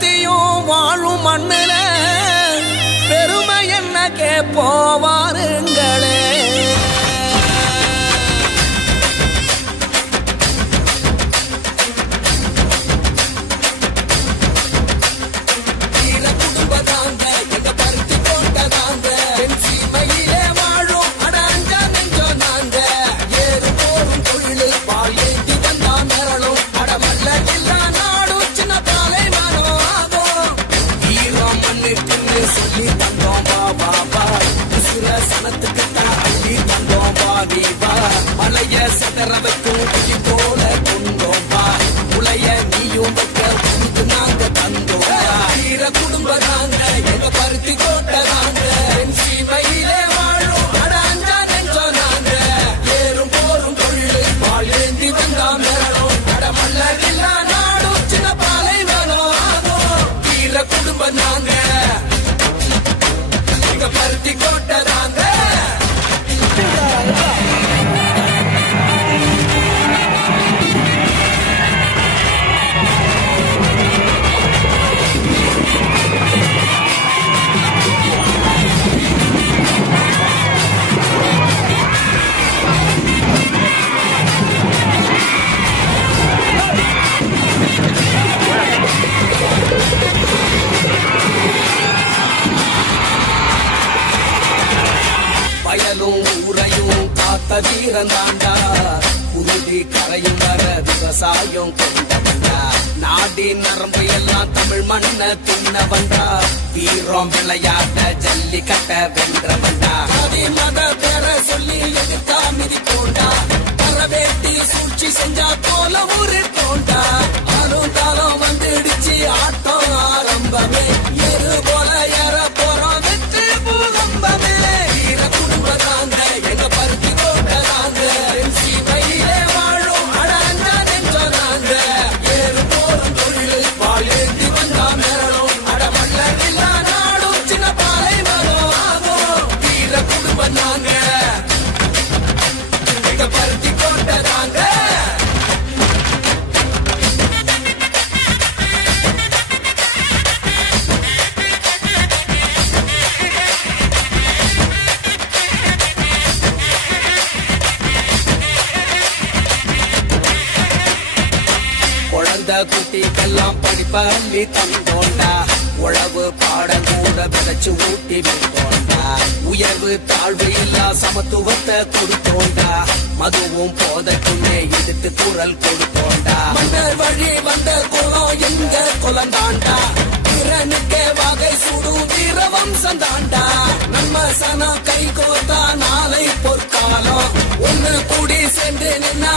மள்ளத்தையும் வாழும் மண்ணுல பெருமை என்ன கேப்போவாருங்களே சிதற வைக்கும் போல கொண்டோம் வா. நீயும் வைக்க உனக்கு நாங்க தந்தோம் வீர குடும்பம் நாங்க, எங்க பருத்தி கோட்டை நாங்க. என் சீமையிலே வாழும் நாங்க. ஏறும் போரும் ஏந்தி நாடும் சின்ன வீர நாங்க பிறந்தாண்டா உறுதி குருதி கரையும் வர விவசாயம் கொண்ட நாடி நரம்பு எல்லாம் தமிழ் மண்ண தின்ன வந்தா வீரம் விளையாட்ட ஜல்லிக்கட்ட வென்ற இந்த குட்டிக்கெல்லாம் படிப்பள்ளி தந்தோண்டா உழவு பாடம் கூட விதைச்சு ஊட்டி விட்டோண்டா உயர்வு தாழ்வு இல்லா சமத்துவத்தை கொடுத்தோண்டா. மதுவும் போதைக்குமே எதிர்த்து குரல் கொடுத்தோண்டா. மன்னர் வழி வந்த குளம் எங்க குலந்தாண்டா? திறனுக்கே வகை சுடும் வீரவம்சம் தாண்டா நம்ம சனம் கை கோத்தா நாளை பொற்காலம். ஒன்னு கூடி சென்று நின்னா